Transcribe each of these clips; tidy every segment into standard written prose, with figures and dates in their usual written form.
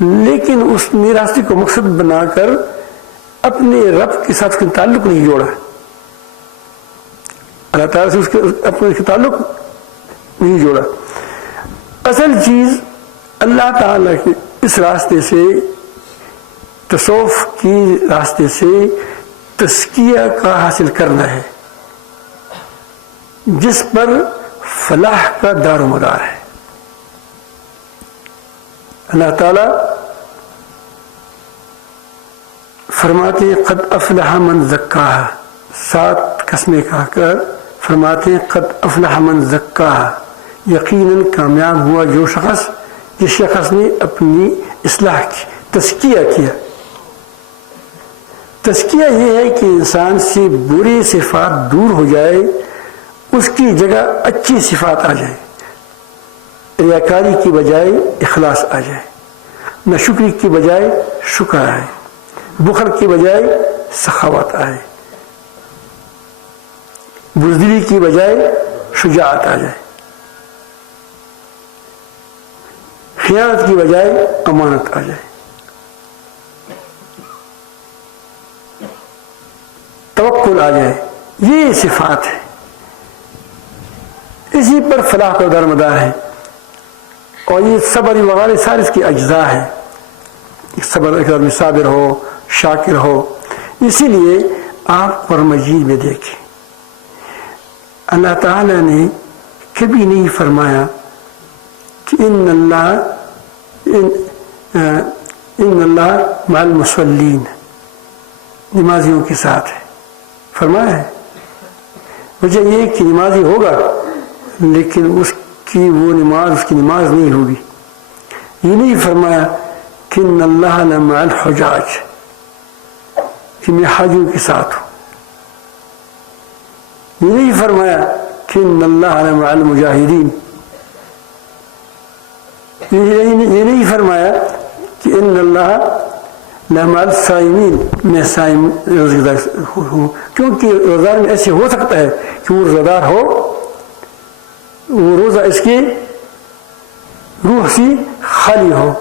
لیکن اس نے راستے کو مقصد بنا کر اپنے رب کے ساتھ اس کا تعلق نہیں جوڑا، اللہ تعالیٰ سے اپنے تعلق نہیں جوڑا۔ اصل چیز اللہ تعالیٰ کے اس راستے سے، تصوف کی راستے سے تزکیہ کا حاصل کرنا ہے، جس پر فلاح کا دار و مدار ہے۔ اللہ تعالیٰ فرماتے ہیں قد افلح من زکاہا، 7 قسمیں کہا کر فرماتے ہیں قد افلح من زکاہا، یقیناً کامیاب ہوا جو شخص جس شخص نے اپنی اصلاح کی، تزکیہ کیا۔ تزکیہ یہ ہے کہ انسان سے بری صفات دور ہو جائے، اس کی جگہ اچھی صفات آ جائے، ریاکاری کی بجائے اخلاص آ جائے، ناشکری کی بجائے شکر آئے، بخل کی بجائے سخاوت آئے، بزدلی کی بجائے شجاعت آ جائے، خیانت کی بجائے امانت آ جائے، توکل آ جائے۔ یہ صفات ہے، اسی پر فلاح کا دارمدار ہے۔ اور یہ صبر وغیرہ سارے اس کے اجزاء ہیں۔ صبر آدمی صابر ہو، شاکر ہو۔ اسی لیے آپ قرآن مجید میں دیکھیں اللہ تعالی نے کبھی نہیں فرمایا کہ ان اللہ مع المصلین، نمازیوں کے ساتھ ہے، فرمایا ہے۔ وجہ یہ کہ نمازی ہوگا لیکن اس کی نماز نہیں ہوگی۔ یہ نہیں فرمایا کہ ان اللہ مع الحجاج، کہ میں حاجیوں کے ساتھ ہوں۔ یہ نہیں فرمایا کہ ان اللہ مع المجاہدین، یہ نہیں فرمایا کہ ان اللہ مع الصائمین، میں صائم روزہ ہوں، کیونکہ روزہ میں ایسے ہو سکتا ہے کہ وہ روزہ ہو، وہ روزہ اس کی روح سے خالی ہو،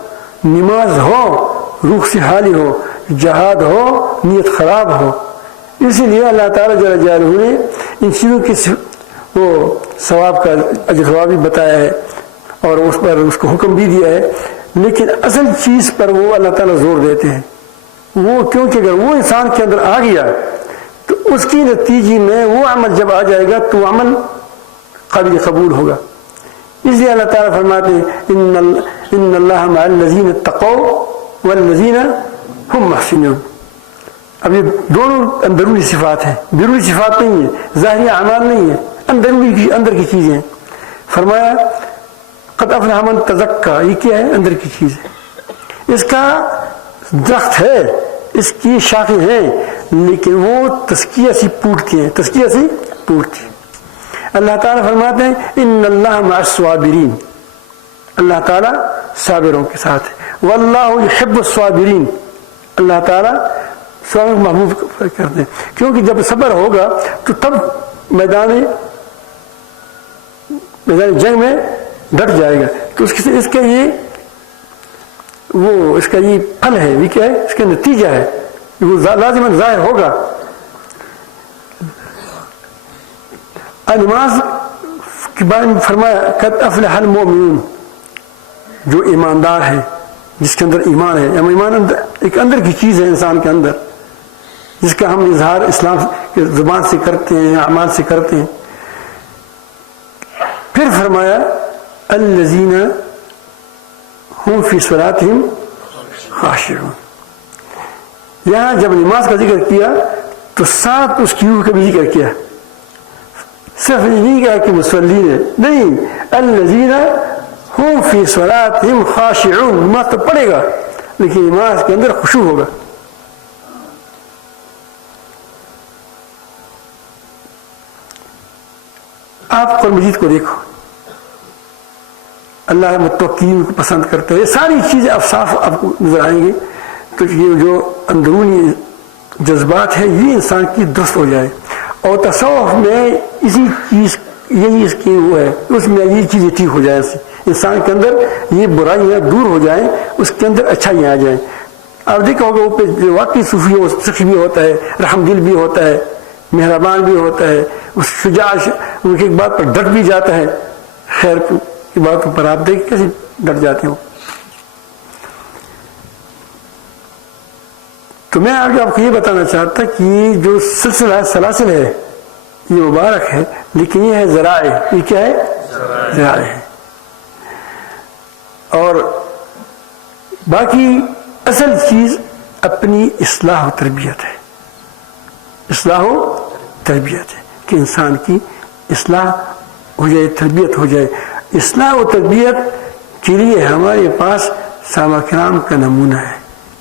نماز ہو روح سے خالی ہو، جہاد ہو نیت خراب ہو۔ اسی لیے اللہ تعالیٰ جل جلالہ نے ان چیزوں کی وہ ثواب کا اجر ثواب بھی بتایا ہے اور اس پر اس کو حکم بھی دیا ہے، لیکن اصل چیز پر وہ اللہ تعالیٰ زور دیتے ہیں۔ وہ کیونکہ اگر وہ انسان کے اندر آ گیا تو اس کی نتیجے میں وہ عمل جب آ جائے گا تو عمل قابل قبول ہوگا۔ اس لیے اللہ تعالیٰ فرماتے ہیں ان اللہ مع الذین اتقوا والذین هم محسنون۔ اب یہ دونوں اندرونی صفات ہیں، بیرونی صفات نہیں ہے، ظاہری اعمال نہیں ہے، اندر کی چیزیں ہیں۔ فرمایا قد افلح من تزکا، یہ کیا ہے؟ اندر کی چیز ہے۔ اس کا درخت ہے، اس کی شاخیں ہیں، لیکن وہ تزکیہ سے پوٹتی ہیں، تزکیہ سے پوٹتی ہیں۔ اللہ تعالیٰ فرماتے ہیں ان اللہ مع الصابرین، اللہ تعالیٰ صابروں کے ساتھ ہے۔ واللہ یحب الصابرین، اللہ تعالیٰ صابروں کو محبوب کرتے ہیں، کیونکہ جب صبر ہوگا تو تب میدان جنگ میں ڈٹ جائے گا۔ تو اس کا یہ پھل ہے، یہ کیا ہے؟ اس کا نتیجہ ہے، وہ لازماً ظاہر ہوگا۔ نماز کے بارے میں فرمایا قد افلح المؤمنون، جو ایماندار ہے، جس کے اندر ایمان ہے۔ ایمان ایک اندر کی چیز ہے انسان کے اندر، جس کا ہم اظہار اسلام کی زبان سے کرتے ہیں، اعمال سے کرتے ہیں۔ پھر فرمایا الذین هم فی صلاتهم خاشعون۔ یہاں جب نماز کا ذکر کیا تو ساتھ اس کی روح کا بھی ذکر کیا، صرف نہیں کہا کہ مصلین ہے، نہیں، الذین هم فی صلاتهم خاشعون۔ نماز تو پڑھے گا لیکن نماز کے اندر خشوع ہوگا۔ آپ قرآن مجید کو دیکھو، اللہ متقین کو پسند کرتے ہیں۔ یہ ساری چیزیں صاف آپ کو نظر آئیں گی۔ تو یہ جو اندرونی جذبات ہے یہ انسان کی درست ہو جائے، اور تصوف میں اسی چیز یہی اس کی وہ ہے، اس میں یہ چیزیں ٹھیک ہو جائے، انسان کے اندر یہ برائیاں دور ہو جائیں، اس کے اندر اچھائیاں آ جائیں. آپ دیکھو گے وہ جو واقعی صوفی وہ سخی بھی ہوتا ہے، رحم دل بھی ہوتا ہے، مہربان بھی ہوتا ہے، اس شجاع ان کی بات پر ڈٹ بھی جاتا ہے. خیر کی باتوں پر آپ دیکھ کیسے ڈٹ جاتے ہو. تو میں آگے آپ کو یہ بتانا چاہتا کہ یہ جو سلسلہ سلاسل ہے یہ مبارک ہے، لیکن یہ ہے ذرائع. یہ کیا ہے؟ ذرائع ہے. اور باقی اصل چیز اپنی اصلاح و تربیت ہے. اصلاح و تربیت ہے کہ انسان کی اصلاح ہو جائے، تربیت ہو جائے. اصلاح و تربیت کے لیے ہمارے پاس صحابہ کرام کا نمونہ ہے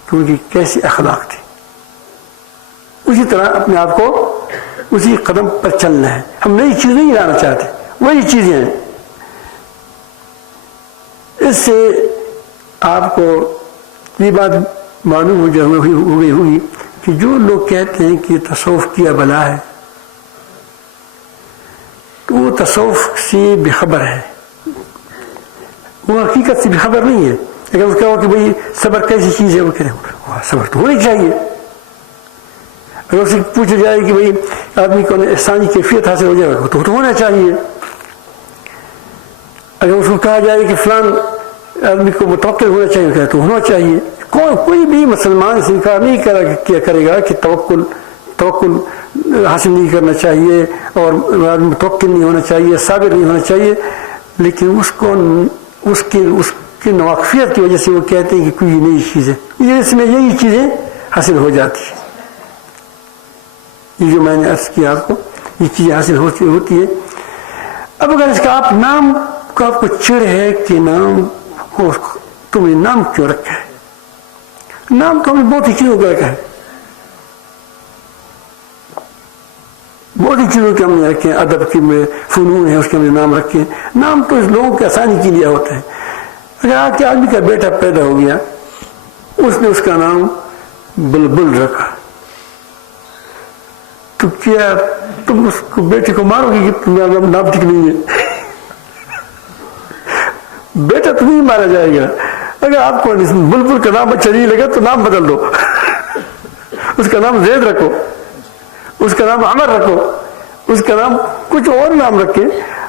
کہ ان کی کیسی اخلاق تھی. اسی طرح اپنے آپ کو اسی قدم پر چلنا ہے. ہم نئی چیز نہیں لانا چاہتے، وہی چیزیں ہیں. اس سے آپ کو یہ بات معلوم ہو گئی ہوگی کہ جو لوگ کہتے ہیں کہ تصوف کیا بلا ہے تو وہ تصوف سے بے خبر ہے، وہ حقیقت سے بے خبر نہیں ہے. اگر اس کہو کہ بھئی صبر کیسی چیز ہے، وہ کہتے ہیں صبر تو ہونی چاہیے. اگر اس سے پوچھا جائے کہ بھئی آدمی کو احسانی کیفیت حاصل ہو جائے گا تو ہونا چاہیے. اگر اس کو کہا جائے کہ فلان آدمی کو متوکل ہونا چاہیے تو ہونا چاہیے. کوئی بھی مسلمان سے انکار نہیں کرے گا کہ توکل حاصل نہیں کرنا چاہیے اور متوکل نہیں ہونا چاہیے، صابر نہیں ہونا چاہیے. لیکن اس کی نواقفیت کی وجہ سے وہ کہتے ہیں کہ کوئی نئی چیز ہے، اس میں یہی چیزیں حاصل ہو جاتی ہیں. یہ جو میں نے عرض کیا آپ کو، یہ چیزیں حاصل ہوتی ہے. اب اگر اس کا آپ نام کا آپ کو چڑ ہے کہ نام کو تم نے نام کیوں رکھا ہے؟ نام تو ہم نے بہت ہی چیزوں کا رکھا ہے، بہت ہی چیزوں کے ہم نے رکھے ہیں. ادب کے میں فنون ہے اس کے ہم نے نام رکھے ہیں. نام تو اس لوگوں کی آسانی کے لیے ہوتا ہے. اگر آپ کے آدمی کا بیٹا پیدا ہو گیا، اس نے اس کا نام بلبل رکھا، تو کیا تم اس کو بیٹے کو مارو گے کہ تمہارا نام ٹھیک نہیں ہے؟ بیٹا تو نہیں مارا جائے گا. اگر آپ کو بلبل کا نام اچھا نہیں لگا تو نام بدل دو، اس کا نام زید رکھو، اس کا نام عمر رکھو، اس کا نام کچھ اور نام رکھے.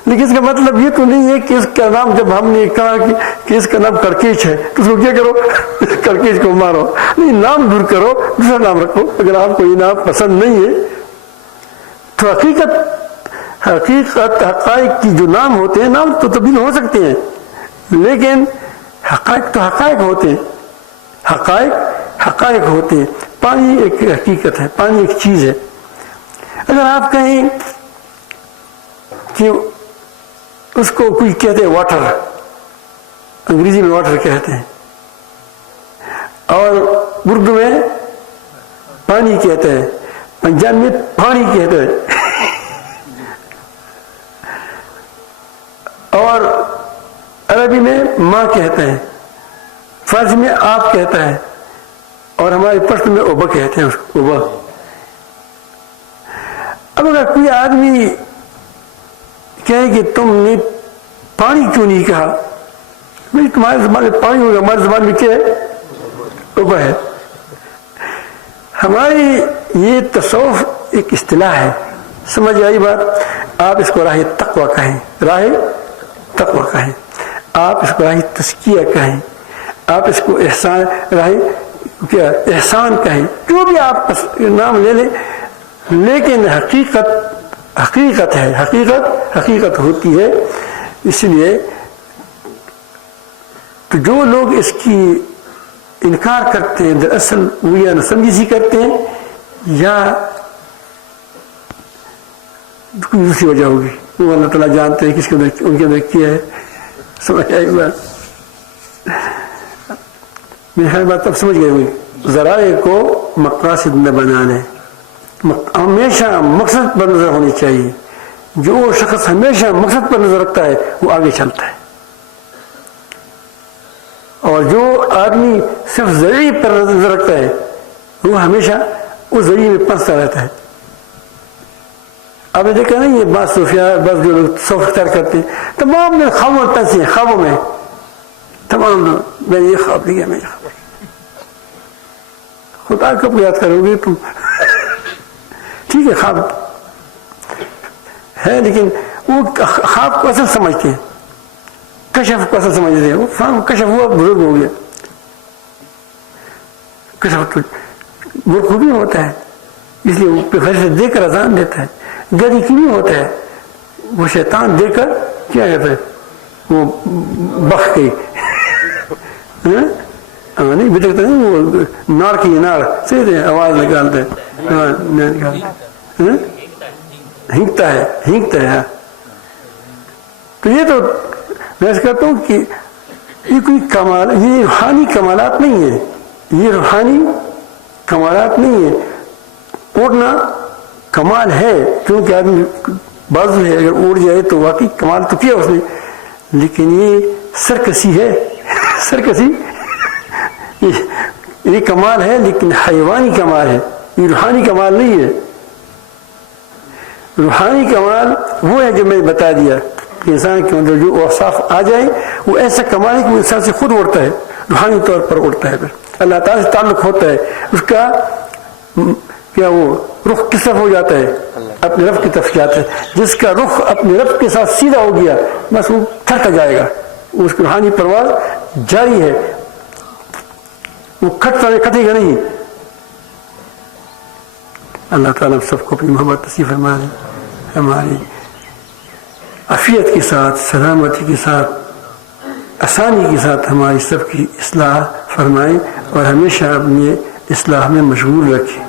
لیکن اس کا مطلب یہ تو نہیں ہے کہ اس کا نام، جب ہم نے کہا کہ اس کا نام کرکیچ ہے تو اس کو کیا کرو، کرکیچ کو مارو. نہیں، نام دور کرو، دوسرا نام رکھو. اگر آپ کو یہ نام پسند نہیں ہے تو حقائق کی جو نام ہوتے ہیں، نام تو تبدیل ہو سکتے ہیں لیکن حقائق تو حقائق ہوتے ہیں. حقائق ہوتے ہیں. پانی ایک حقیقت ہے، پانی ایک چیز ہے. اگر آپ کہیں کہ اس کو کوئی کہتے ہیں واٹر، انگریزی میں واٹر کہتے ہیں اور اردو میں پانی کہتے ہیں، پنجاب میں پانی کہتے ہیں اور عربی میں ماں کہتے ہیں، فارسی میں آپ کہتا ہے اور ہمارے پشتو میں اوبا کہتے ہیں اس کو، اوبا. اب اگر کوئی آدمی کہے کہ تم نے پانی کیوں نہیں کہا، بھائی تمہاری زبان میں پانی ہوگا، ہماری زبان میں کیا ہے؟ اوبا ہے. ہماری یہ تصوف ایک اصطلاح ہے. سمجھ آئی بات؟ آپ اس کو راہ تقویٰ کہیں، راہ تقویٰ کہیں، آپ اس کو راہ تزکیہ کہیں، آپ اس کو احسان، راہ کیا احسان کہیں، جو بھی آپ نام لے لیں. لیکن حقیقت ہے، حقیقت ہوتی ہے. اس لیے تو جو لوگ اس کی انکار کرتے ہیں دراصل وہ یا نسمجھی کرتے ہیں یا کوئی دوسری وجہ ہوگی. وہ اللہ تعالیٰ جانتے ہیں کس کے اندر، ان کے اندر کیا ہے. سمجھ آئی بات؟ میرے خیال بات اب سمجھ گئے ہوئی. ذرائع کو مقاصد نہ بنانے، ہمیشہ مقصد پر نظر ہونی چاہیے. جو شخص ہمیشہ مقصد پر نظر رکھتا ہے وہ آگے چلتا ہے، اور جو آدمی صرف ذریعے پر نظر رکھتا ہے وہ ہمیشہ اس ذریعے میں پھنستا رہتا ہے. آپ نے دیکھا نہیں یہ بعض صوفیاء بعض جو لوگ صوف اختیار کرتے ہیں تمام میں خوابوں میں پھنسے ہیں، خوابوں میں تمام لوگ میں نے یہ خواب لیا، میں یہ خواب، خدا کب یاد کرو گے تم؟ ٹھیک ہے خواب ہے لیکن وہ خواب کو اصل سمجھتے ہیں، کشف کو اصل سمجھتے ہیں، وہ کشف ہوا بزرگ ہو گیا، کشف تو بخوبی ہوتا ہے، اس لیے وہ فرشتے دے کر اذان دیتا ہے، گدی کیوں ہوتا ہے، وہ شیطان دے کر کیا کہتا ہے وہ بخ گئی نہیں بھٹکتا نہیں، وہ نار کی نار سے آواز نکالتے ہینکتا ہے. تو یہ تو میں کہتا ہوں کہ یہ کوئی کمال، یہ روحانی کمالات نہیں ہے، یہ روحانی کمالات نہیں ہے. اڑنا کمال ہے کیونکہ آدمی بازو ہے، اگر اڑ جائے تو واقعی کمال تو کیا اس نے، لیکن یہ سرکسی ہے، سرکسی یہ کمال ہے لیکن حیوانی کمال ہے، یہ روحانی کمال نہیں ہے. روحانی کمال وہ ہے جو میں نے بتا دیا کہ انسان کے اندر جو اوصاف آ جائیں وہ ایسا کمال ہے کہ وہ انسان سے خود اڑتا ہے، روحانی طور پر اڑتا ہے، پھر اللہ تعالیٰ سے تعلق ہوتا ہے، اس کا کیا وہ رخ کس طرف ہو جاتا ہے، اپنے رب کی طرف جاتا ہے. جس کا رخ اپنے رب کے ساتھ سیدھا ہو گیا بس وہ چڑھتا جائے گا، اس کی روحانی پرواز جاری ہے، وہ کٹے گا نہیں. اللہ تعالیٰ سب کو اپنی محبت نصیب فرمائے، ہماری عافیت کے ساتھ، سلامتی کے ساتھ، آسانی کے ساتھ ہماری سب کی اصلاح فرمائے اور ہمیشہ اپنے اصلاح میں مشغول رکھے.